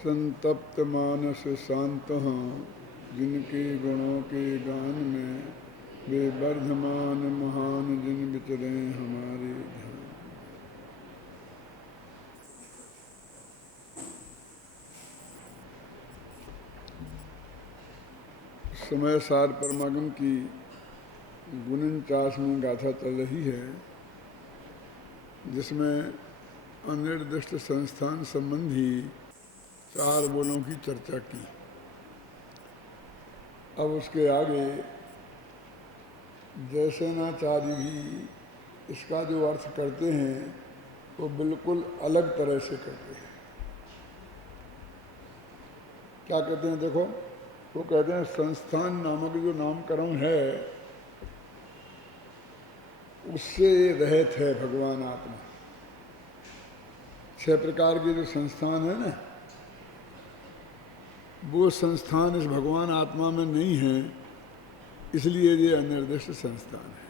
संतप्त मानस शांत हैं, जिनके गुणों के गान में वे वर्धमान महान जिन विचरे हमारे ध्यान। समय सार परमागम की 49वीं गाथा चल रही है, जिसमें अनिर्दिष्ट संस्थान संबंधी 4 बोलों की चर्चा की। अब उसके आगे जयसेनाचार्य भी इसका जो अर्थ करते हैं वो बिल्कुल अलग तरह से करते हैं। क्या कहते हैं देखो, वो कहते हैं संस्थान नामक जो नामकरण है उससे रहित है भगवान आत्मा। 6 प्रकार के जो संस्थान है ना, वो संस्थान इस भगवान आत्मा में नहीं है, इसलिए ये अनिर्दिष्ट संस्थान है,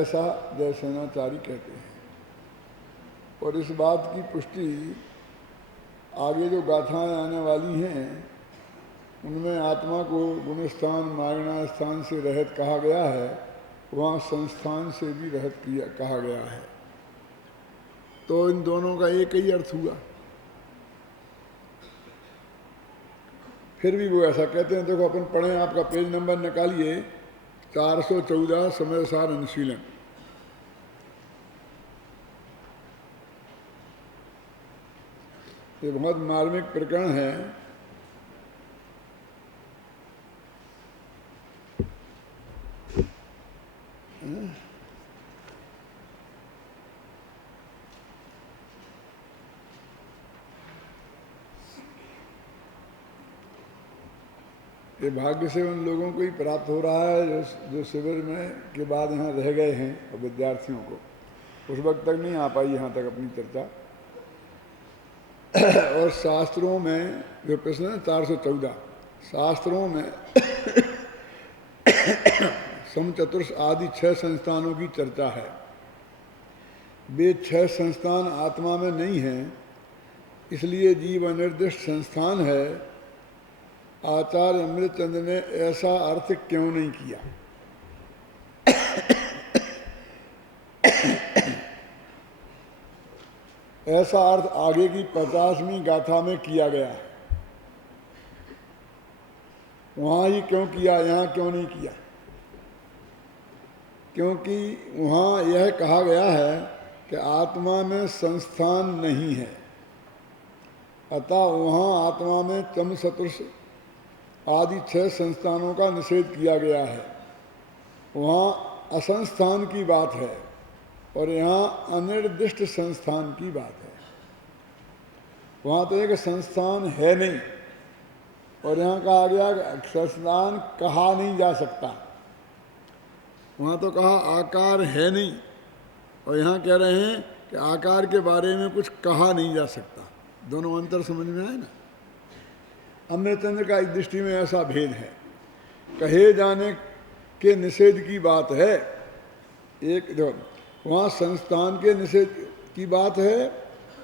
ऐसा जयसेनाचार्य कहते हैं। और इस बात की पुष्टि आगे जो गाथाएं आने वाली हैं उनमें आत्मा को गुणस्थान मायना स्थान से रहित कहा गया है, वहाँ संस्थान से भी रहित कहा गया है। तो इन दोनों का एक ही अर्थ हुआ। फिर भी वो ऐसा कहते हैं। देखो अपन पढ़ें, आपका पेज नंबर निकालिए 414 समय सार अनुशीलन। ये बहुत मार्मिक प्रकरण है। ये भाग्य से उन लोगों को ही प्राप्त हो रहा है जो शिविर में के बाद यहाँ रह गए हैं, और विद्यार्थियों को उस वक्त तक नहीं आ पाई यहाँ तक अपनी चर्चा। और शास्त्रों में जो प्रश्न है 414, शास्त्रों में समचतुर्ष आदि 6 संस्थानों की चर्चा है। वे 6 संस्थान आत्मा में नहीं हैं, इसलिए जीव अनिर्दिष्ट संस्थान है। आचार्य अमृतचंद्र ने ऐसा अर्थ क्यों नहीं किया? ऐसा अर्थ आगे की 50वीं गाथा में किया गया है। वहां ही क्यों किया, यहां क्यों नहीं किया? क्योंकि वहां यह कहा गया है कि आत्मा में संस्थान नहीं है, अतः वहां आत्मा में चम सदृश आदि 6 संस्थानों का निषेध किया गया है। वहाँ असंस्थान की बात है और यहाँ अनिर्दिष्ट संस्थान की बात है। वहाँ तो एक संस्थान है नहीं, और यहाँ कहा गया कि संस्थान कहा नहीं जा सकता। वहाँ तो कहा आकार है नहीं, और यहाँ कह रहे हैं कि आकार के बारे में कुछ कहा नहीं जा सकता। दोनों अंतर समझ में आए ना? अमृतचंद्र का इस दृष्टि में ऐसा भेद है। कहे जाने के निषेध की बात है एक, जो वहाँ संस्थान के निषेध की बात है,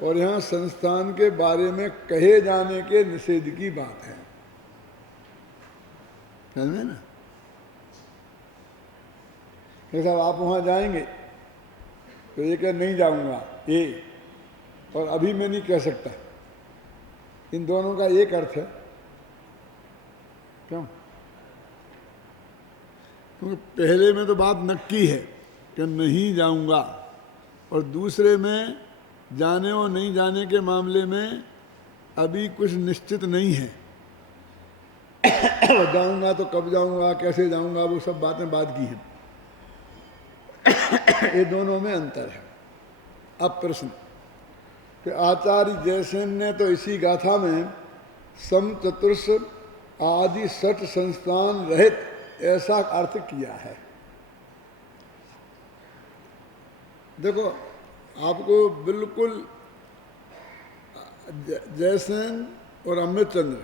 और यहाँ संस्थान के बारे में कहे जाने के निषेध की बात है। समझे ना? ये साहब आप वहाँ जाएंगे तो ये कह नहीं जाऊँगा ये, और अभी मैं नहीं कह सकता। इन दोनों का एक अर्थ है। क्यों? क्योंकि पहले में तो बात नक्की है कि नहीं जाऊंगा, और दूसरे में जाने और नहीं जाने के मामले में अभी कुछ निश्चित नहीं है। जाऊंगा तो कब जाऊंगा, कैसे जाऊंगा, वो सब बातें बाद की हैं। ये दोनों में अंतर है। अब प्रश्न कि आचार्य जयसेन ने तो इसी गाथा में समचतुर्ष आदि 6 संस्थान रहित ऐसा अर्थ किया है। देखो, आपको बिल्कुल जयसेन और अमृतचंद्र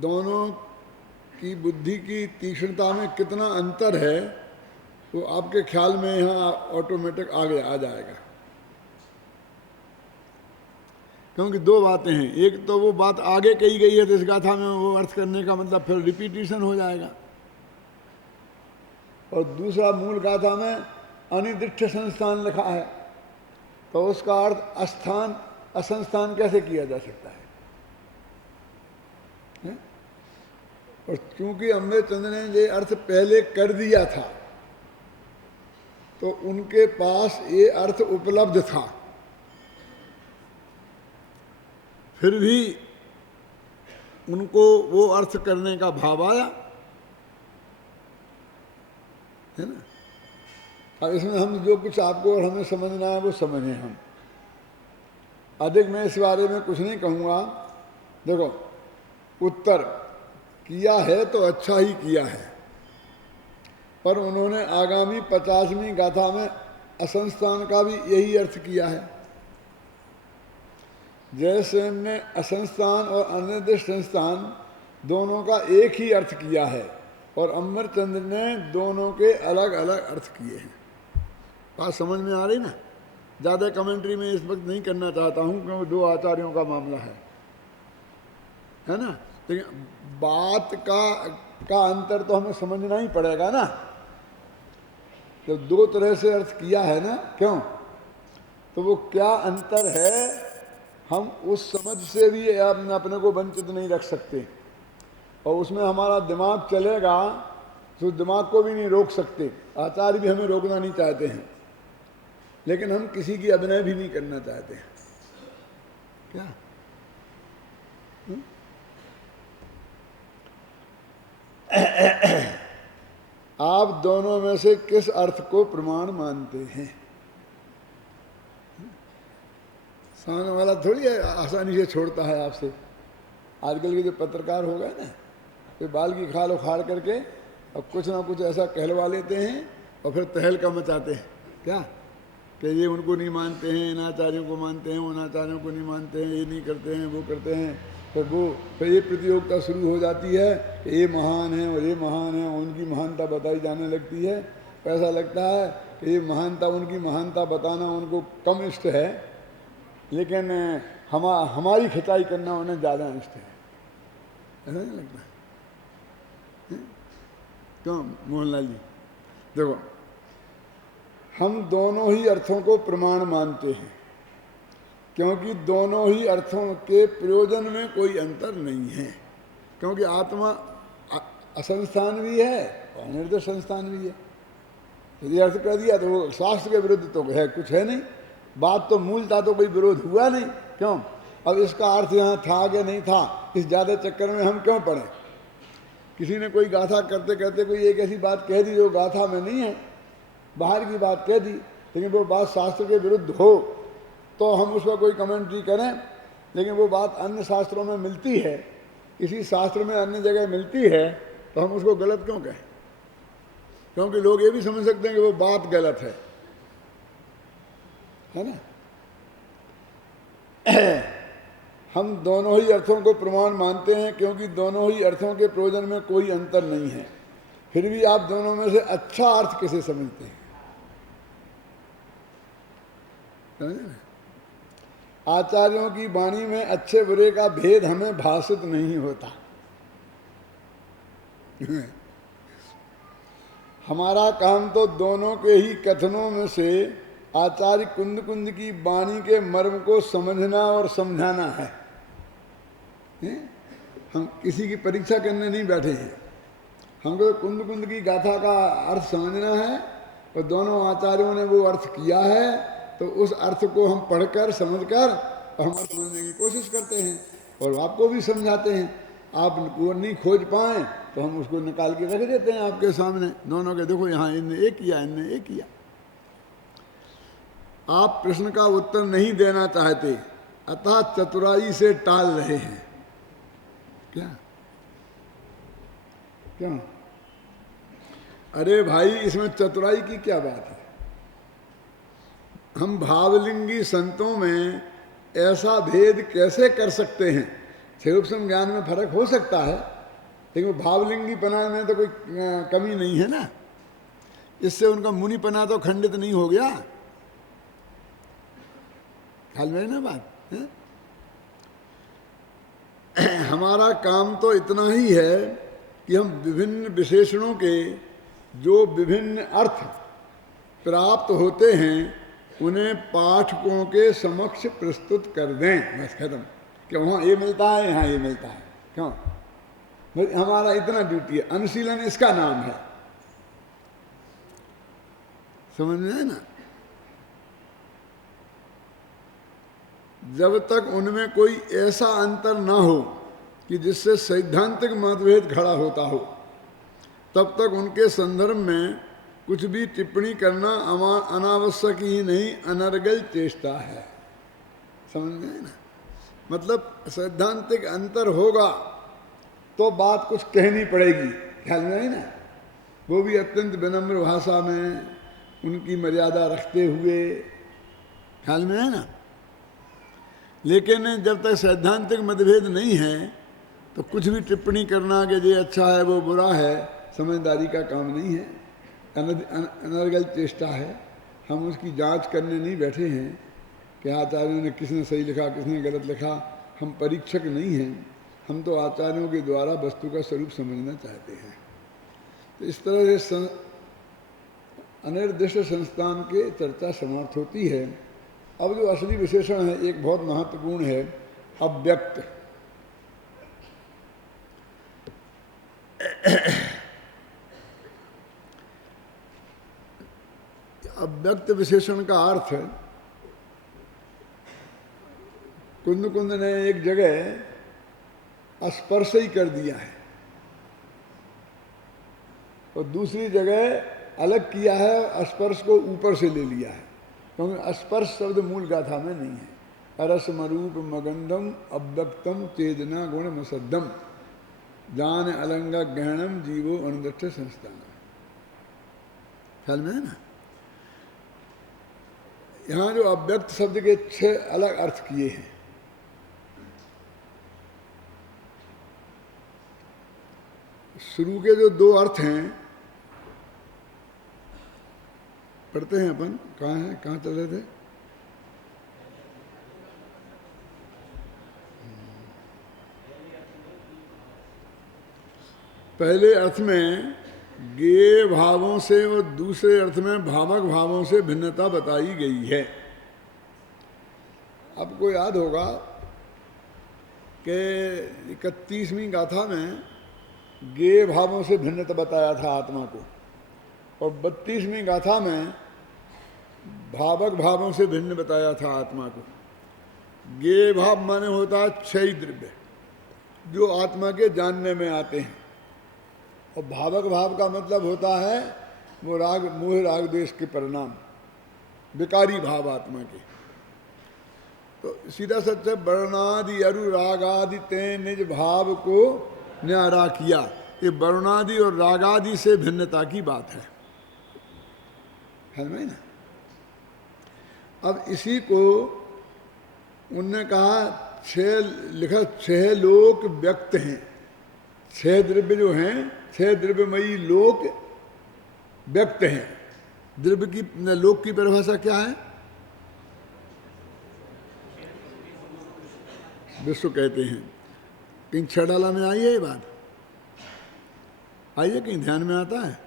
दोनों की बुद्धि की तीक्ष्णता में कितना अंतर है वो आपके ख्याल में यहाँ ऑटोमेटिक आ जाएगा। क्योंकि दो बातें हैं, एक तो वो बात आगे कही गई है तो इस गाथा में वो अर्थ करने का मतलब फिर रिपीटिशन हो जाएगा, और दूसरा मूल गाथा में अनिर्दिष्ट संस्थान लिखा है, तो उसका अर्थ अस्थान असंस्थान कैसे किया जा सकता है? और चूंकि अमृतचंद्र ने ये अर्थ पहले कर दिया था तो उनके पास ये अर्थ उपलब्ध था, फिर भी उनको वो अर्थ करने का भाव आया, है ना। अब इसमें हम जो कुछ आपको और हमें समझना है वो समझें हम, अधिक मैं इस बारे में कुछ नहीं कहूँगा। देखो, उत्तर किया है तो अच्छा ही किया है, पर उन्होंने आगामी 50वीं गाथा में असंस्थान का भी यही अर्थ किया है। जयसेन ने असंस्थान और अनिर्दिष्ट संस्थान दोनों का एक ही अर्थ किया है, और अमरचंद्र ने दोनों के अलग अलग अर्थ किए हैं। बात समझ में आ रही ना? ज़्यादा कमेंट्री में इस वक्त नहीं करना चाहता हूँ क्योंकि दो आचार्यों का मामला है ना। लेकिन बात का अंतर तो हमें समझना ही पड़ेगा ना। तो दो तरह से अर्थ किया है ना, क्यों? तो वो क्या अंतर है, हम उस समझ से भी अपने को वंचित नहीं रख सकते, और उसमें हमारा दिमाग चलेगा तो दिमाग को भी नहीं रोक सकते। आचार्य भी हमें रोकना नहीं चाहते हैं, लेकिन हम किसी की अभिनय भी नहीं करना चाहते हैं। क्या आप दोनों में से किस अर्थ को प्रमाण मानते हैं? सामने वाला थोड़ी आसानी से छोड़ता है आपसे। आजकल के जो पत्रकार हो गए ना, वे बाल की खाल उखाड़ करके और कुछ ना कुछ ऐसा कहलवा लेते हैं और फिर तहलका मचाते हैं। क्या कि ये उनको नहीं मानते हैं, इन आचार्यों को मानते हैं, उन आचार्यों को नहीं मानते हैं, ये नहीं करते हैं, वो करते हैं। फिर ये प्रतियोगिता शुरू हो जाती है कि ये महान है और ये महान है, उनकी महानता बताई जाने लगती है। ऐसा लगता है कि ये महानता, उनकी महानता बताना उनको कम इष्ट है, लेकिन हमारी खिंचाई करना उन्हें ज़्यादा इष्ट है। ऐसा नहीं लगता? क्यों मोहनलाल जी? देखो, हम दोनों ही अर्थों को प्रमाण मानते हैं, क्योंकि दोनों ही अर्थों के प्रयोजन में कोई अंतर नहीं है। क्योंकि आत्मा असंस्थान भी है और अनिर्दिष्ट संस्थान भी है। यदि अर्थ कर दिया तो वो शास्त्र के विरुद्ध तो है, कुछ है नहीं। बात तो मूलता तो कोई विरोध हुआ नहीं। क्यों? अब इसका अर्थ यहाँ था कि नहीं था, इस ज़्यादा चक्कर में हम क्यों पड़े? किसी ने कोई गाथा करते करते कोई एक ऐसी बात कह दी जो गाथा में नहीं है, बाहर की बात कह दी, लेकिन वो बात शास्त्र के विरुद्ध हो तो हम उस पर कोई कमेंट्री करें। लेकिन वो बात अन्य शास्त्रों में मिलती है, इसी शास्त्र में अन्य जगह मिलती है, तो हम उसको गलत क्यों कहें? क्योंकि लोग ये भी समझ सकते हैं कि वो बात गलत है ना। हम दोनों ही अर्थों को प्रमाण मानते हैं, क्योंकि दोनों ही अर्थों के प्रयोजन में कोई अंतर नहीं है। फिर भी आप दोनों में से अच्छा अर्थ किसे समझते हैं? आचार्यों की वाणी में अच्छे बुरे का भेद हमें भाषित नहीं होता। हमारा काम तो दोनों के ही कथनों में से आचार्य कुंद कुंद की वाणी के मर्म को समझना और समझाना है। हम किसी की परीक्षा करने नहीं बैठे हैं, हमको कुंद कुंद की गाथा का अर्थ समझना है, और दोनों आचार्यों ने वो अर्थ किया है, तो उस अर्थ को हम पढ़कर समझकर और हम समझने की कोशिश करते हैं और आपको भी समझाते हैं। आप वो नहीं खोज पाएँ तो हम उसको निकाल के रख देते हैं आपके सामने दोनों के, देखो यहाँ इनने एक किया, इनने एक किया। आप प्रश्न का उत्तर नहीं देना चाहते, अतः चतुराई से टाल रहे हैं। क्या क्यों? अरे भाई, इसमें चतुराई की क्या बात है? हम भावलिंगी संतों में ऐसा भेद कैसे कर सकते हैं? क्षेत्रोपम ज्ञान में फर्क हो सकता है, लेकिन भावलिंगी पना में तो कोई कमी नहीं है ना। इससे उनका मुनिपना तो खंडित नहीं हो गया। ख्याल में ना बात है? हमारा काम तो इतना ही है कि हम विभिन्न विशेषणों के जो विभिन्न अर्थ प्राप्त होते हैं उन्हें पाठकों के समक्ष प्रस्तुत कर दें, बस खत्म। कि वहाँ ये मिलता है, यहाँ ये मिलता है, क्यों? हमारा इतना ड्यूटी है, अनुशीलन इसका नाम है। समझ में है ना? जब तक उनमें कोई ऐसा अंतर ना हो कि जिससे सैद्धांतिक मतभेद खड़ा होता हो, तब तक उनके संदर्भ में कुछ भी टिप्पणी करना अनावश्यक ही नहीं, अनर्गल चेष्टा है। समझ में ना? मतलब सैद्धांतिक अंतर होगा तो बात कुछ कहनी पड़ेगी, ख्याल में है ना? वो भी अत्यंत विनम्र भाषा में, उनकी मर्यादा रखते हुए, ख्याल में है ना? लेकिन जब तक सैद्धांतिक मतभेद नहीं है तो कुछ भी टिप्पणी करना कि ये अच्छा है वो बुरा है, समझदारी का काम नहीं है, अनर्गल चेष्टा है। हम उसकी जांच करने नहीं बैठे हैं कि आचार्यों ने किसने सही लिखा किसने गलत लिखा। हम परीक्षक नहीं हैं, हम तो आचार्यों के द्वारा वस्तु का स्वरूप समझना चाहते हैं। तो इस तरह से अनिर्दिष्ट संस्थान के चर्चा समाप्त होती है। अब जो असली विशेषण है एक बहुत महत्वपूर्ण है, अव्यक्त। अव्यक्त विशेषण का अर्थ कुंद कुंद ने एक जगह स्पर्श ही कर दिया है और दूसरी जगह अलग किया है, स्पर्श को ऊपर से ले लिया है, क्योंकि स्पर्श शब्द मूल गाथा में नहीं है। अरसमरूप मगंधम अव्यक्तम चेतना गुण मसद्दम जान अलंगा गहणम जीवो अनुदष्ट संस्थान। ख्याल में है ना? यहाँ जो अव्यक्त शब्द के 6 अलग अर्थ किए हैं। शुरू के जो 2 अर्थ हैं पढ़ते हैं अपन, कहाँ हैं, कहाँ चल रहे थे? पहले अर्थ में गेय भावों से और दूसरे अर्थ में भावक भावों से भिन्नता बताई गई है। आपको याद होगा कि 31वीं गाथा में गेय भावों से भिन्नता बताया था आत्मा को, और 32वीं गाथा में भावक भावों से भिन्न बताया था आत्मा को। गेय भाव माने होता है 6 द्रव्य जो आत्मा के जानने में आते हैं, और भावक भाव का मतलब होता है वो राग मोह राग द्वेष के परिणाम, विकारी भाव आत्मा के। तो सीधा सच है, वर्णादि अरु रागादि ते निज भाव को न्यारा किया। ये वर्णादि और रागादि से भिन्नता की बात है ना? अब इसी को उनने कहा 6 लोक व्यक्त हैं, 6 द्रव्य जो हैं, 6 द्रव्यमयी लोक व्यक्त हैं। द्रव्य की लोक की परिभाषा क्या है? विश्व कहते हैं। कहीं छड़ाला में आई है ये बात? आइए, कहीं ध्यान में आता है?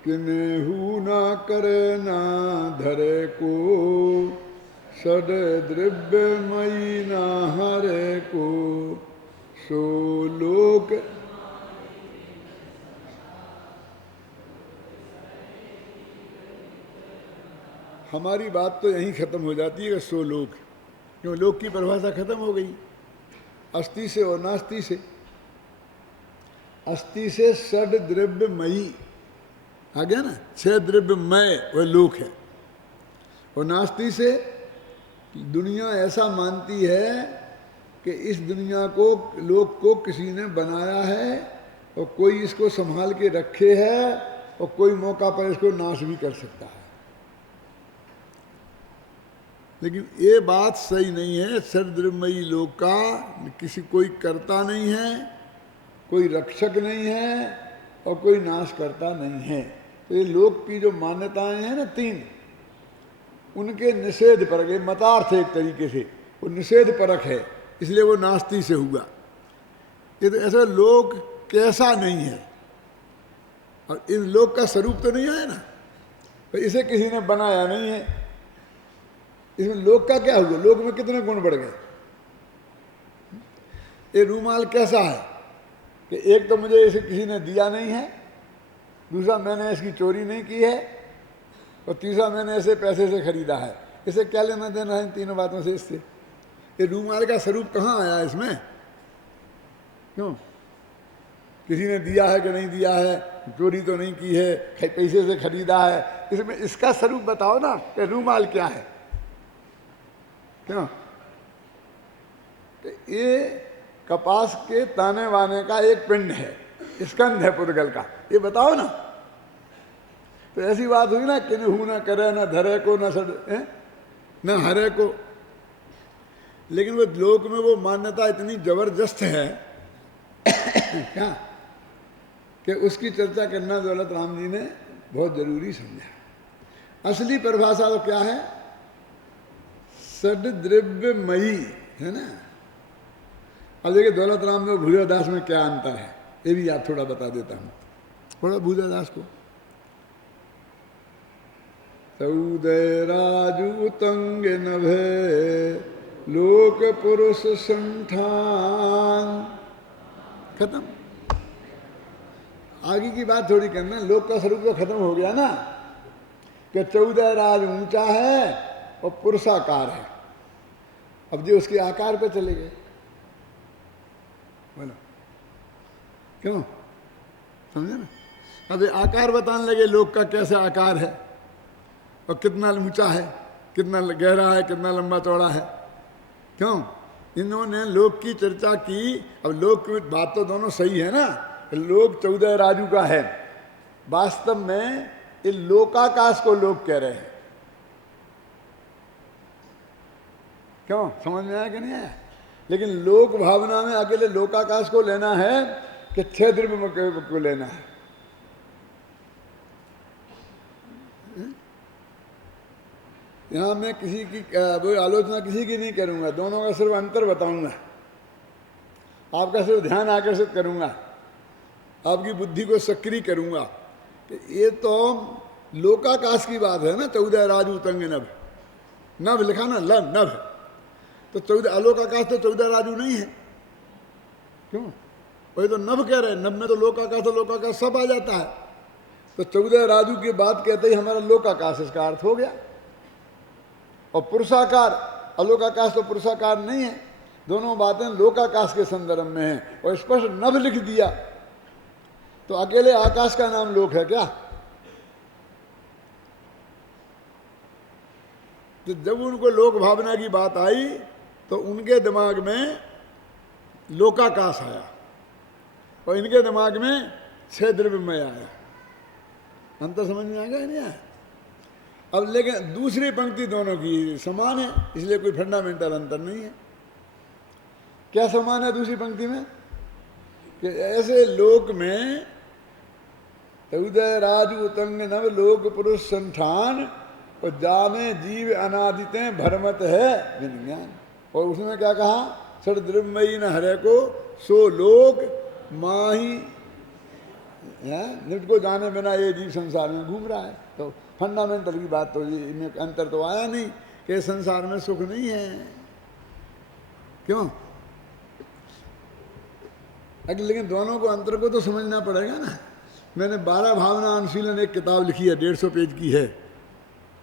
किन्हू ना करे ना धरे को, षड द्रव्यमयी ना हरे को, सो लोक। हमारी बात तो यहीं खत्म हो जाती है कि सो लोक, क्यों? लोक की परिभाषा खत्म हो गई अस्थि से और नास्ति से। अस्थि से षड द्रव्यमयी आ गया ना, 6 द्रव्यमय वह लोक है। और नास्ति से दुनिया ऐसा मानती है कि इस दुनिया को, लोक को किसी ने बनाया है और कोई इसको संभाल के रखे है और कोई मौका पर इसको नाश भी कर सकता है। लेकिन ये बात सही नहीं है। षड्द्रव्यमयी लोक का किसी कोई कर्ता नहीं है, कोई रक्षक नहीं है और कोई नाश करता नहीं है। तो ये लोक की जो मान्यताएं हैं ना 3, उनके निषेध पर गए, मतार्थ एक तरीके से। वो वो निषेध परक है, इसलिए वो नास्ति से हुआ। ये तो ऐसा लोक कैसा नहीं है, और इस लोक का स्वरूप तो नहीं है ना, तो इसे किसी ने बनाया नहीं है। इसमें लोक का क्या हुआ, लोक में कितने गुण बढ़ गए। ये रूमाल कैसा है कि एक तो मुझे इसे किसी ने दिया नहीं है, दूसरा मैंने इसकी चोरी नहीं की है, और तीसरा मैंने इसे पैसे से खरीदा है। इसे क्या लेना देना है इन तीनों बातों से इससे? ये रूमाल का स्वरूप कहाँ आया इसमें? क्यों? किसी ने दिया है कि नहीं दिया है, चोरी तो नहीं की है, पैसे से खरीदा है, इसमें इसका स्वरूप बताओ ना कि रूमाल क्या है। क्यों? तो ये कपास के ताने वाने का एक पिंड है, स्कंध है पुद्गल का, ये बताओ ना। तो ऐसी बात हुई ना, किन्हू न करे न धरे को न हरे को। लेकिन वो लोक में वो मान्यता इतनी जबरदस्त है क्या कि उसकी चर्चा करना दौलत राम जी ने बहुत जरूरी समझा। असली परिभाषा तो क्या है? षड्द्रव्यमयी है ना। अब देखिए दौलत राम में भूजादास में क्या अंतर है, ये भी आप थोड़ा बता देता हूं, थोड़ा भूजादास को। चौदह राजू तंग नभे लोक पुरुष संठान, खत्म। आगे की बात थोड़ी करना, लोक का स्वरूप तो खत्म हो गया ना कि 14 राज ऊंचा है और पुरुषाकार है। अब जो उसके आकार पे चले गए, बोलो क्यों? समझे ना? अब ये आकार बताने लगे लोक का कैसे आकार है और कितना ऊंचा है, कितना गहरा है, कितना लंबा चौड़ा है। क्यों? इन्होंने लोक की चर्चा की। अब लोक की बात तो दोनों सही है ना, लोक 14 राजू का है, वास्तव में ये लोकाकाश को लोक कह रहे हैं। क्यों? समझ में आया कि नहीं आया? लेकिन लोक भावना में अकेले लोकाकाश को लेना है कि 6 द्रव्य को लेना है। यहां मैं किसी की आलोचना किसी की नहीं करूंगा, दोनों का सिर्फ अंतर बताऊंगा, आपका सिर्फ ध्यान आकर्षित करूंगा, आपकी बुद्धि को सक्रिय करूंगा कि ये तो लोकाकाश की बात है ना। 14 राजू तंग नभ, नभ लिखा ना, लब नभ, तो 14 अलोकाकाश तो 14 राजू नहीं है। क्यों? वही तो नभ कह रहे हैं, नभ में तो लोकाकाश सब आ जाता है। तो 14 राजू की बात कहते ही हमारा लोकाकाश इसका अर्थ हो गया। और पुरुषाकार, अलोकाकाश तो पुरुषाकार नहीं है, दोनों बातें लोकाकाश के संदर्भ में हैं। और स्पष्ट नभ लिख दिया तो अकेले आकाश का नाम लोक है क्या? तो जब उनको लोक भावना की बात आई तो उनके दिमाग में लोकाकाश आया और इनके दिमाग में 6 द्रव्यमय आया। अंतर समझ में आ गया नहीं आया? अब लेकिन दूसरी पंक्ति दोनों की समान है, इसलिए कोई फंडामेंटल अंतर नहीं है। क्या समान है दूसरी पंक्ति में? कि ऐसे लोक में 14 राजू उतंग नव लोक पुरुष संठान और जामे जीव अनादिते भरमत है विज्ञान। और उसमें क्या कहा? षड्द्रव्यमयी न हरे को सो लोक माही, निट को जाने बिना ये जीव संसार में घूम रहा है। तो फंडामेंटल की बात तो इनमें अंतर तो आया नहीं कि संसार में सुख नहीं है। क्यों? लेकिन दोनों को अंतर को तो समझना पड़ेगा ना। मैंने 12 भावना अनुशीलन एक किताब लिखी है, 150 पेज की है।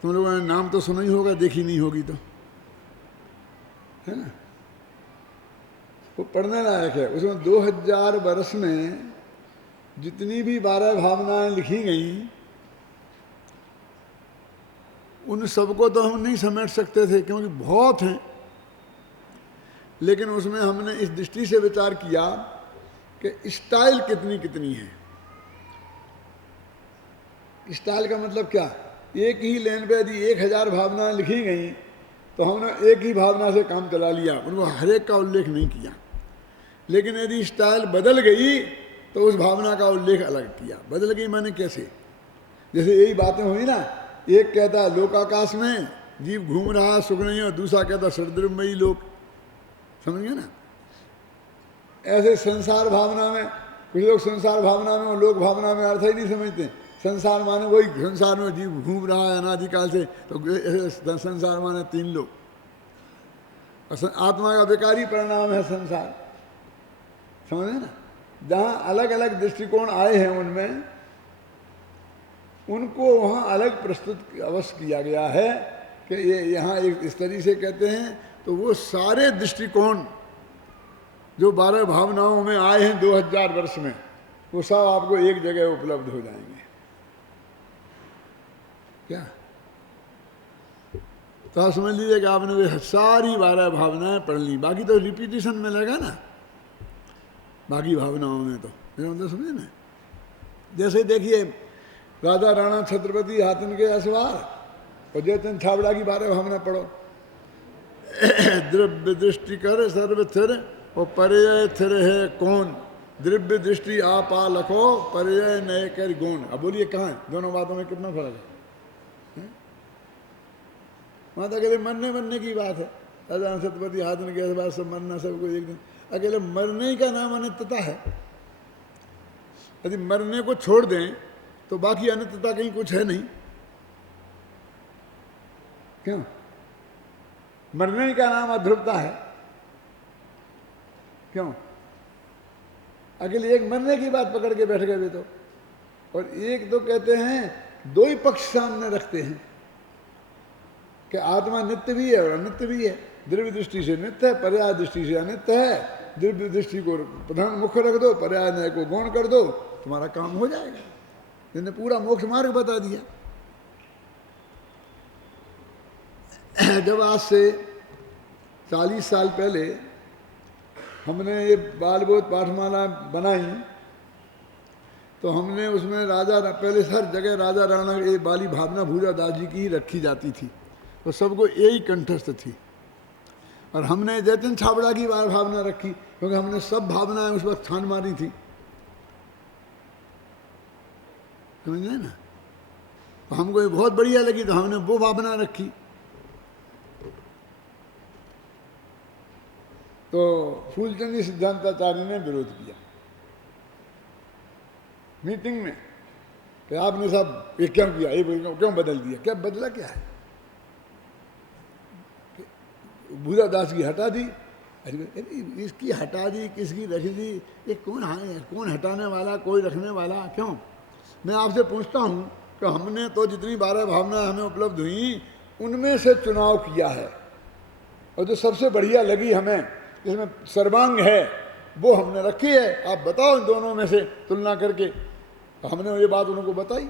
तुम लोगों ने नाम तो सुना ही होगा, देखी नहीं होगी तो, है ना? वो पढ़ने लायक है। उसमें 2000 वर्ष में जितनी भी 12 भावनाएं लिखी गई उन सबको तो हम नहीं समेट सकते थे क्योंकि बहुत हैं। लेकिन उसमें हमने इस दृष्टि से विचार किया कि स्टाइल कितनी कितनी है। स्टाइल का मतलब क्या? एक ही लेन पे यदि 1000 भावनाएं लिखी गई तो हमने एक ही भावना से काम चला लिया, उनको हर एक का उल्लेख नहीं किया। लेकिन यदि स्टाइल बदल गई तो उस भावना का उल्लेख अलग किया। बदल गई माने कैसे? जैसे यही बातें हुई ना, एक कहता है लोकाकाश में जीव घूम रहा सुख नहीं, और दूसरा कहता षड्द्रव्यमयी लोक। समझ गए ना। ऐसे संसार भावना में कुछ लोग संसार भावना में और लोक भावना में अर्थ ही नहीं समझते। संसार माने वही संसार में जीव घूम रहा है अनादिकाल से, तो संसार माने तीन लोग, और आत्मा का विकारी परिणाम है संसार, समझे ना। जहाँ अलग अलग दृष्टिकोण आए हैं उनमें, उनको वहाँ अलग प्रस्तुत अवश्य किया गया है कि ये यहाँ एक इस तरीके से कहते हैं, तो वो सारे दृष्टिकोण जो 12 भावनाओं में आए हैं 2000 वर्ष में, वो सब आपको एक जगह उपलब्ध हो जाएंगे। क्या तो आप समझ लीजिए कि आपने वे सारी 12 भावनाएं पढ़ ली, बाकी तो रिपीटिशन में लगा ना बाकी भावनाओं में, तो मेरा मतलब समझे ना। जैसे देखिए राजा राणा छत्रपति हातिन के असवार और जयचंद छाबड़ा की 12 भावना पढ़ो। द्रव्य दृष्टि कर सर्व थिर और पर्याय थिर है कौन, द्रव्य दृष्टि आपा लखो पर्याय नए कर गुण। अब बोलिए कहाँ है, दोनों बातों में कितना फर्क है? वहाँ तो अकेले मरने मरने की बात है। राजा छत्रपति हातिन के असवार सब मरना, सबको एक दिन, अकेले मरने का नाम अनित्यता है। यदि मरने को छोड़ दें तो बाकी अनित्यता कहीं कुछ है नहीं। क्यों? मरने का नाम अध्रुवता है। क्यों? अकेले एक मरने की बात पकड़ के बैठ गए वे तो, और एक तो कहते हैं दो ही पक्ष सामने रखते हैं कि आत्मा नित्य भी है और अनित्य भी है। द्रव्य दृष्टि से नित्य है, पर्याय दृष्टि से अनित्य है। द्रव्य दृष्टि को प्रधान मुख्य रख दो, पर्याय न्याय को गौण कर दो, तुम्हारा काम हो जाएगा। इन्होंने पूरा मोक्ष मार्ग बता दिया। जब आज से 40 साल पहले हमने ये बालबोध पाठमाला बनाई, तो हमने उसमें राजा, पहले हर जगह राजा राणा ये बाली भावना भूजा दास जी की ही रखी जाती थी, तो सबको यही कंठस्थ थी। और हमने जयचंद छाबड़ा की भावना रखी, क्योंकि हमने सब भावनाएं उस वक्त छान मारी थी, समझ गए ना। तो हमको ये बहुत बढ़िया लगी, तो हमने वो भावना रखी। तो फूलचंद सिद्धांताचार्य ने विरोध किया मीटिंग में कि आपने सब ये क्यों किया, ये क्यों बदल दिया। क्या बदला क्या है? भूजा दास की हटा दी, इसकी हटा दी, किसकी रख दी, ये कौन हटाने वाला, कोई रखने वाला। क्यों? मैं आपसे पूछता हूँ कि हमने तो जितनी 12 भावनाएं हमें उपलब्ध हुई उनमें से चुनाव किया है, और जो सबसे बढ़िया लगी हमें, जिसमें सर्वांग है, वो हमने रखी है। आप बताओ इन दोनों में से तुलना करके। तो हमने ये बात उनको बताई।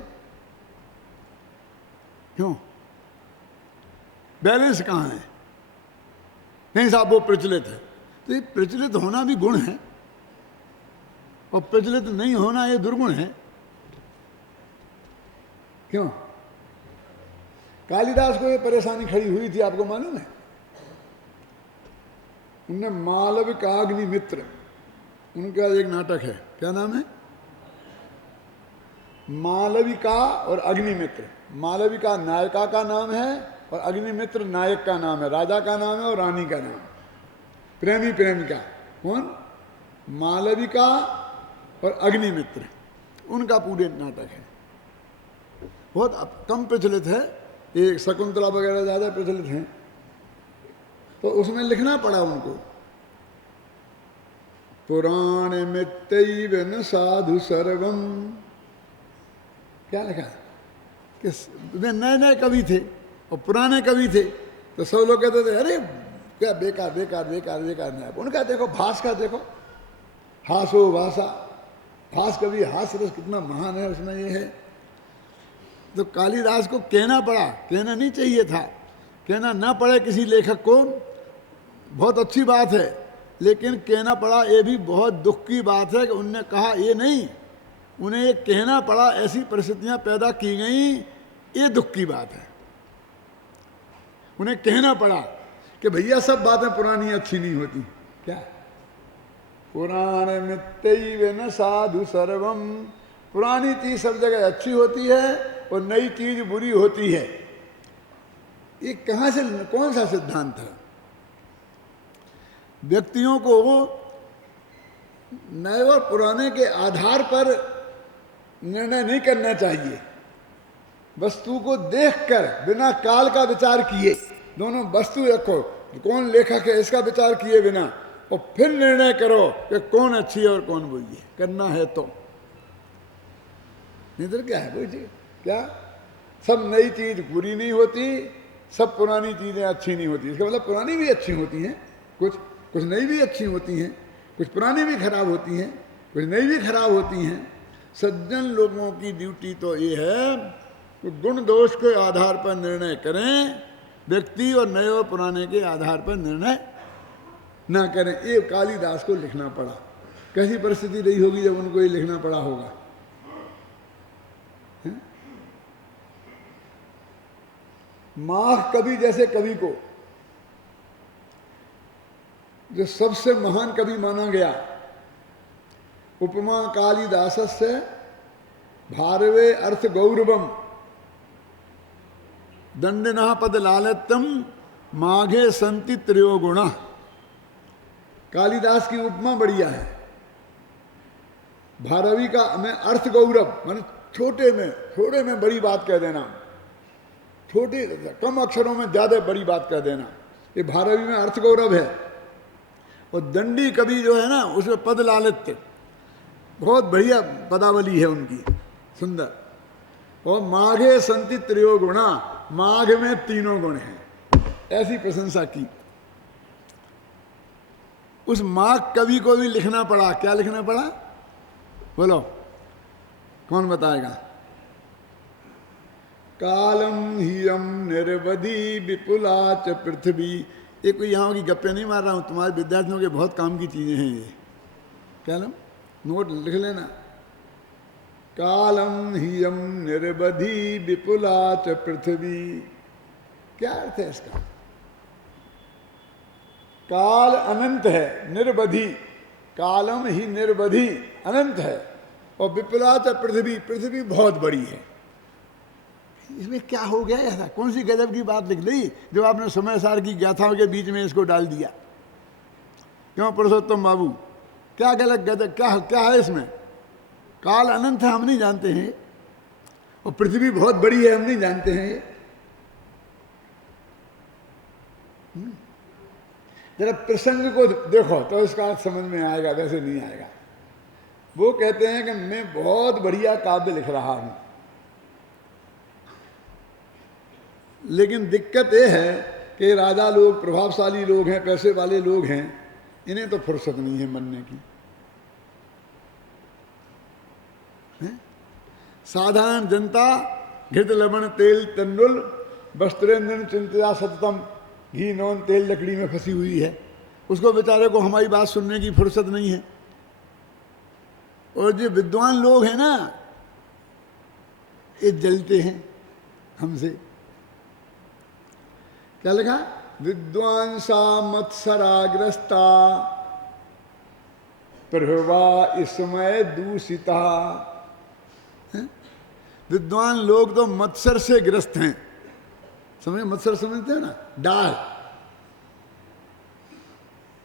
क्यों? बैलेंस कहाँ है? नहीं साहब वो प्रचलित है। तो ये प्रचलित होना भी गुण है, और प्रचलित नहीं होना ये दुर्गुण है। क्यों? कालिदास को ये परेशानी खड़ी हुई थी, आपको मालूम है? उनने मालविकाग्नि मित्र, उनका एक नाटक है, क्या नाम है? मालविका और अग्निमित्र। मालविका नायिका का नाम है और अग्निमित्र नायक का नाम है, राजा का नाम है और रानी का नाम, प्रेमी प्रेमिका। कौन? मालविका और अग्निमित्र, उनका पूरे नाटक है। बहुत कम प्रचलित है, ये शकुंतला वगैरह ज़्यादा प्रचलित हैं। तो उसमें लिखना पड़ा उनको, पुराण मित्यैव साधु सर्वम। क्या लिखा कि वे नए नए कवि थे और पुराने कवि थे, तो सब लोग कहते थे अरे क्या बेकार बेकार बेकार बेकार नहीं। उनका देखो भास का, देखो हासो भाषा, भास कवि, हास रस कितना महान है उसमें ये है। तो कालिदास को कहना पड़ा, कहना नहीं चाहिए था, कहना ना पड़े किसी लेखक को, बहुत अच्छी बात है, लेकिन कहना पड़ा ये भी बहुत दुख की बात है कि उनने कहा ये नहीं, उन्हें ये कहना पड़ा, ऐसी परिस्थितियां पैदा की गई, ये दुख की बात है। उन्हें कहना पड़ा कि भैया सब बातें पुरानी अच्छी नहीं होती। क्या? पुराण मित्यैव न साधु सर्वम। पुरानी चीज सब जगह अच्छी होती है और नई चीज बुरी होती है। ये कहाँ से, कौन सा सिद्धांत है? व्यक्तियों को नए और पुराने के आधार पर निर्णय नहीं करना चाहिए। वस्तु को देखकर बिना काल का विचार किए, दोनों वस्तु रखो, कौन लेखक है इसका विचार किए बिना, और फिर निर्णय करो कि कौन अच्छी है और कौन बुरी है। करना है तो नहीं तो क्या है कोई चीज, क्या सब नई चीज बुरी नहीं होती, सब पुरानी चीजें अच्छी नहीं होती। इसका मतलब पुरानी भी अच्छी होती हैं, कुछ नई भी अच्छी होती हैं, कुछ पुरानी भी खराब होती हैं, कुछ नई भी खराब होती हैं। सज्जन लोगों की ड्यूटी तो ये है कि गुण दोष के आधार पर निर्णय करें, व्यक्ति और नए और पुराने के आधार पर निर्णय ना करें। ये कालिदास को लिखना पड़ा। कैसी परिस्थिति रही होगी जब उनको ये लिखना पड़ा होगा। माह कवि जैसे कवि को, जो सबसे महान कवि माना गया, उपमा कालिदासस्य भारवे अर्थ गौरवम दंडिनः पद लालत्यम माघे संति त्रयो गुणः। कालिदास की उपमा बढ़िया है। भारवी का में अर्थ गौरव, माने थोड़े में बड़ी बात कह देना, छोटे कम अक्षरों में ज्यादा बड़ी बात कह देना, ये भारवी में अर्थ गौरव है। और दंडी कवि जो है ना, उसमें पद लालित्य, बहुत बढ़िया पदावली है उनकी, सुंदर। और माघे संति त्रयो गुणा, माघ में तीनों गुण हैं, ऐसी प्रशंसा की। उस माघ कवि को भी लिखना पड़ा। क्या लिखना पड़ा बोलो, कौन बताएगा? कालम हियम निर्वधि विपुला च पृथ्वी। ये कोई यहाँ की गप्पे नहीं मार रहा हूँ, तुम्हारे विद्यार्थियों के बहुत काम की चीजें हैं ये। क्या नाम, नोट लिख लेना। कालम हियम निर्वधि विपुला च पृथ्वी। क्या अर्थ है इसका? काल अनंत है, निर्वधि, कालम ही निर्वधि अनंत है, और विपुला च पृथ्वी, पृथ्वी बहुत बड़ी है। इसमें क्या हो गया ऐसा? कौन सी गजब की बात लिख ली जो आपने समय सार की गाथाओं के बीच में इसको डाल दिया? क्यों पुरुषोत्तम बाबू, क्या गलत गजब, क्या है इसमें? काल अनंत है हम नहीं जानते हैं, और पृथ्वी बहुत बड़ी है हम नहीं जानते हैं। जरा प्रसंग को देखो तो इसका अर्थ समझ में आएगा, वैसे नहीं आएगा। वो कहते हैं कि मैं बहुत बढ़िया काव्य लिख रहा हूं, लेकिन दिक्कत यह है कि राजा लोग, प्रभावशाली लोग हैं, पैसे वाले लोग हैं, इन्हें तो फुर्सत नहीं है मनने की। साधारण जनता घृत लवण तेल तंडुल वस्त्रेंद्र चिंता सततम, घी नौन तेल लकड़ी में फंसी हुई है, उसको बेचारे को हमारी बात सुनने की फुर्सत नहीं है। और जो विद्वान लोग हैं ना, ये जलते हैं हमसे। क्या लिखा? विद्वांसा मत्सराग्रस्ता प्रभवा इसमय दूषिता। विद्वान लोग तो मत्सर से ग्रस्त हैं। समझे, मत्सर समझते हैं ना, डाल।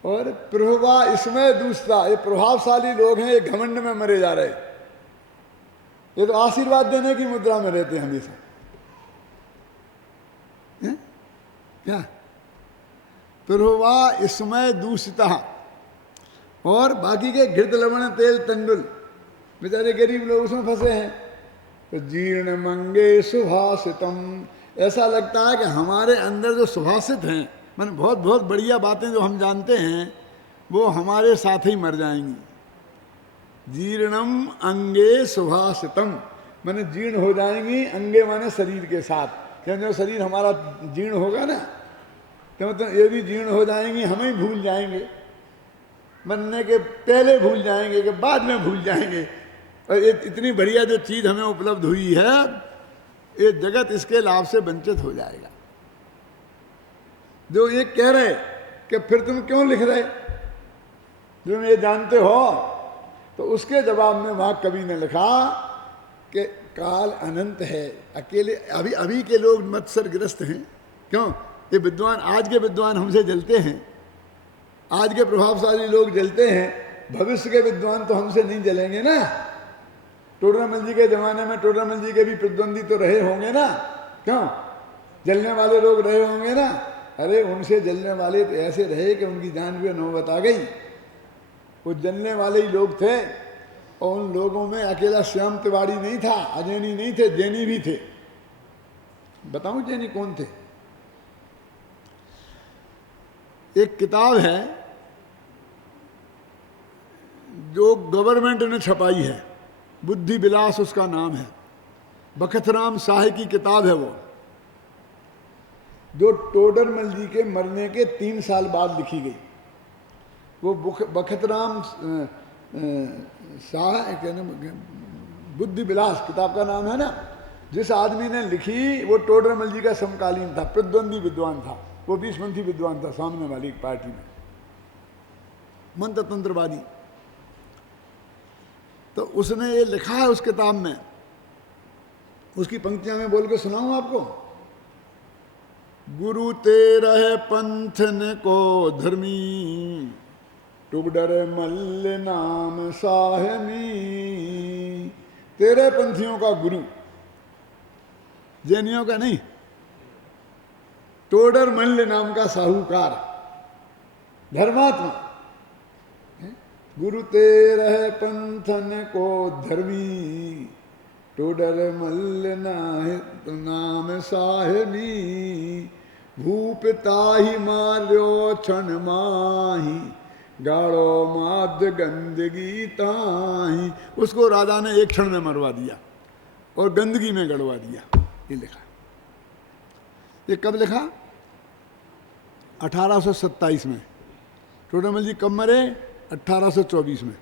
और प्रभवा इसमय दूषिता, ये प्रभावशाली लोग हैं, ये घमंड में मरे जा रहे। ये तो आशीर्वाद देने की मुद्रा में रहते हैं हमेशा। क्या? प्रभवा इसमय दूषिता। और बाकी के घृत लवण तेल तंडुल, बेचारे गरीब लोग उसमें फंसे हैं। तो जीर्ण मंगे सुभाषितम, ऐसा लगता है कि हमारे अंदर जो सुभाषित हैं, मैंने बहुत बहुत बढ़िया बातें जो हम जानते हैं, वो हमारे साथ ही मर जाएंगी। जीर्णम अंगे सुभाषितम, मैंने जीर्ण हो जाएंगी, अंगे माने शरीर के साथ। क्योंकि जो शरीर हमारा जीर्ण होगा ना, तो ये भी जीर्ण हो जाएंगी, हमें भूल जाएंगे, मरने के पहले भूल जाएंगे कि बाद में भूल जाएंगे। और ये इतनी बढ़िया जो चीज हमें उपलब्ध हुई है, ये जगत इसके लाभ से वंचित हो जाएगा। जो ये कह रहे कि फिर तुम क्यों लिख रहे, जो तुम ये जानते हो, तो उसके जवाब में वहां कवि ने लिखा कि काल अनंत है, अकेले अभी के लोग मत्सर ग्रस्त हैं। क्यों? ये विद्वान, आज के विद्वान हमसे जलते हैं। आज के प्रभावशाली लोग जलते हैं, भविष्य के विद्वान तो हमसे नहीं जलेंगे ना। टोडरमल जी के जमाने में टोडरमल जी के भी प्रतिद्वंदी तो रहे होंगे ना, क्यों? जलने वाले लोग रहे होंगे ना। अरे उनसे जलने वाले तो ऐसे रहे कि उनकी जान भी नौबत आ गई। वो जलने वाले ही लोग थे, और उन लोगों में अकेला श्याम तिवारी नहीं था, अजैनी नहीं थे, जैनी भी थे। बताऊं जैनी कौन थे? एक किताब है जो गवर्नमेंट ने छपाई है, बुद्धि विलास उसका नाम है, बखतराम शाह की किताब है वो, जो टोडरमल जी के मरने के 3 साल बाद लिखी गई। वो बखतराम शाह बुद्धि विलास किताब का नाम है ना। जिस आदमी ने लिखी वो टोडरमल जी का समकालीन था, प्रतिद्वंदी विद्वान था, वो 20पंथी विद्वान था सामने वाली पार्टी में, मंत्र तंत्रवादी। तो उसने ये लिखा है उस किताब में, उसकी पंक्तियां मैं बोल के सुनाऊं आपको। गुरु तेरह पंथन को धर्मी, टुगडर मल्ल नाम साहमी। तेरह पंथियों का गुरु, जैनियों का नहीं, टोडर मल्ल नाम का साहूकार, धर्मात्मा। गुरु तेरह पंथन को धर्मी, टोडर मल्ल नाम साहमी। भूप ताहि मार्यो क्षण माही, गाड़ो माध्य गंदगी ताही। उसको राजा ने एक क्षण में मरवा दिया और गंदगी में गड़वा दिया। ये लिखा, ये कब लिखा? 1827 में। टोडरमल जी कब मरे? 1824 में,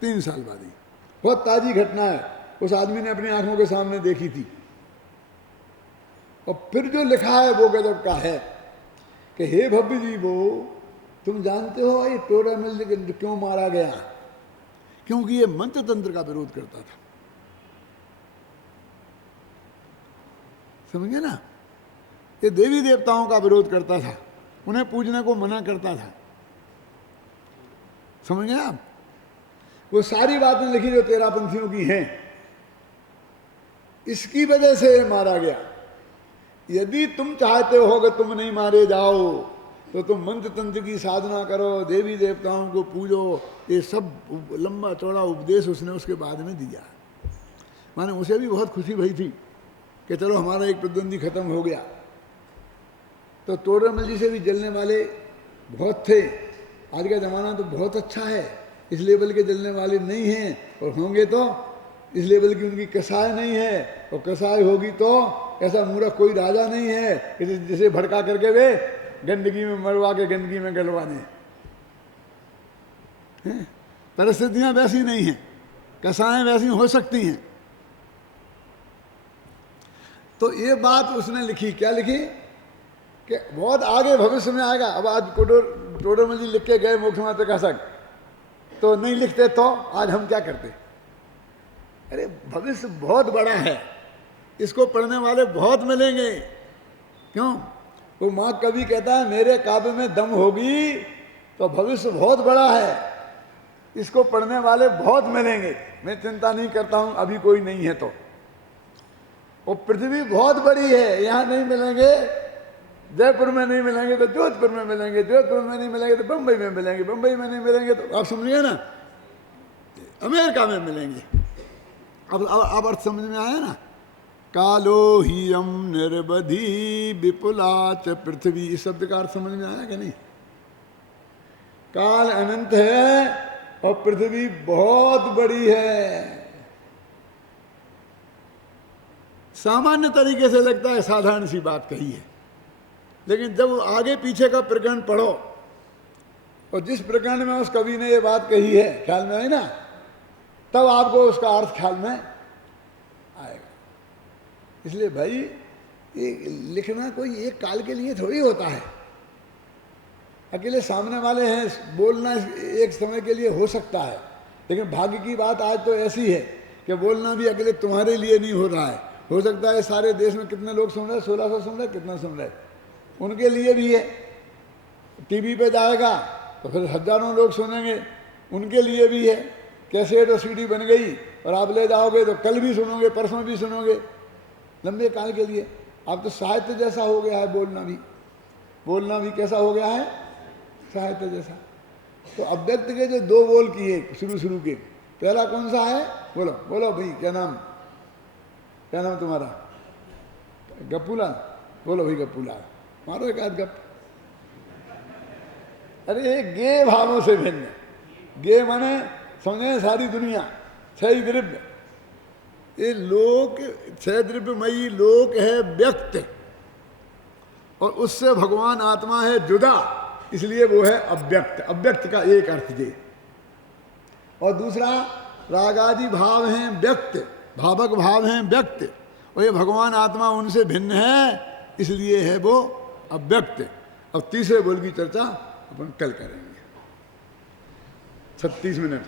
3 साल बाद ही। बहुत ताजी घटना है, उस आदमी ने अपनी आंखों के सामने देखी थी। और फिर जो लिखा है वो गजब का है कि हे भव्य जी, वो तुम जानते हो ये टोडरमल जी क्यों मारा गया? क्योंकि ये मंत्र तंत्र का विरोध करता था। समझे ना? ये देवी देवताओं का विरोध करता था, उन्हें पूजने को मना करता था। समझ गए आप? वो सारी बातें लिखी जो तेरापंथियों की हैं, इसकी वजह से मारा गया। यदि तुम चाहते हो कि तुम नहीं मारे जाओ तो तुम मंत्र तंत्र की साधना करो, देवी देवताओं को पूजो। ये सब लंबा चौड़ा उपदेश उसने उसके बाद में दिया। माने उसे भी बहुत खुशी भई थी कि चलो हमारा एक प्रतिद्वंदी खत्म हो गया। तो टोडरमल जी से भी जलने वाले बहुत थे। आज का ज़माना तो बहुत अच्छा है, इस लेवल के जलने वाले नहीं हैं, और होंगे तो इस लेवल की उनकी कसाय नहीं है। और कसाय होगी तो ऐसा मूर्ख कोई राजा नहीं है कि जिसे भड़का करके वे गंदगी में मरवा के गंदगी में गलवा दें। परिस्थितियां वैसी नहीं हैं, कसाएं वैसी हो सकती हैं। तो ये बात उसने लिखी, क्या लिखी कि बहुत आगे भविष्य में आएगा। अब आज टोडरमल जी लिख के गए मुख्यमंत्री का शक, तो नहीं लिखते तो आज हम क्या करते? अरे भविष्य बहुत बड़ा है, इसको पढ़ने वाले बहुत मिलेंगे। क्यों? वो माँ कभी कहता है मेरे काव्य में दम होगी तो भविष्य बहुत बड़ा है, इसको पढ़ने वाले बहुत मिलेंगे। मैं चिंता नहीं करता हूं अभी कोई नहीं है तो। वो पृथ्वी बहुत बड़ी है, यहाँ नहीं मिलेंगे, जयपुर में नहीं मिलेंगे तो जोधपुर में मिलेंगे, जोधपुर में नहीं मिलेंगे तो बम्बई में मिलेंगे, बम्बई में नहीं मिलेंगे तो आप समझिए ना अमेरिका में मिलेंगे। अब अर्थ समझ में आया ना? कालो ही यम निर्बधी विपुला च पृथ्वी, इस शब्द का अर्थ समझ में आया कि नहीं? काल अनंत है और पृथ्वी बहुत बड़ी है। सामान्य तरीके से लगता है साधारण सी बात कही है, लेकिन जब आगे पीछे का प्रकरण पढ़ो और जिस प्रकरण में उस कवि ने ये बात कही है ख्याल में आई ना, तब आपको उसका अर्थ ख्याल में आएगा। इसलिए भाई ये लिखना कोई एक काल के लिए थोड़ी होता है। अकेले सामने वाले हैं, बोलना एक समय के लिए हो सकता है, लेकिन भाग्य की बात आज तो ऐसी है कि बोलना भी अकेले तुम्हारे लिए नहीं हो रहा है। हो सकता है सारे देश में कितने लोग सुन रहे हैं, 1600 सुन रहे, कितना सुन रहे, उनके लिए भी है। टीवी पे जाएगा तो फिर हजारों लोग सुनेंगे, उनके लिए भी है। कैसेट और सीडी बन गई और आप ले जाओगे तो कल भी सुनोगे, परसों भी सुनोगे, लंबे काल के लिए। अब तो साहित्य जैसा हो गया है बोलना भी। बोलना भी कैसा हो गया है? साहित्य जैसा। तो अव्यक्त के जो दो बोल किए शुरू के, पहला कौन सा है? बोलो बोलो भाई, क्या नाम तुम्हारा? गप्पूलाल। बोलो भाई गप्पूलाल, मारो एक आध गप। अरे गे भावों से भिन्न। गे माने समझे सारी दुनिया, छह द्रव्य। ये लोक, छह द्रव्यमयी लोक है व्यक्त, और उससे भगवान आत्मा है जुदा, इसलिए वो है अव्यक्त। अव्यक्त का एक अर्थ ये। और दूसरा, रागादि भाव हैं व्यक्त, भावक भाव हैं व्यक्त, और ये भगवान आत्मा उनसे भिन्न है, इसलिए है वो अव्यक्त। अब तीसरे बोल की चर्चा अपन कल करेंगे। 36 मिनट।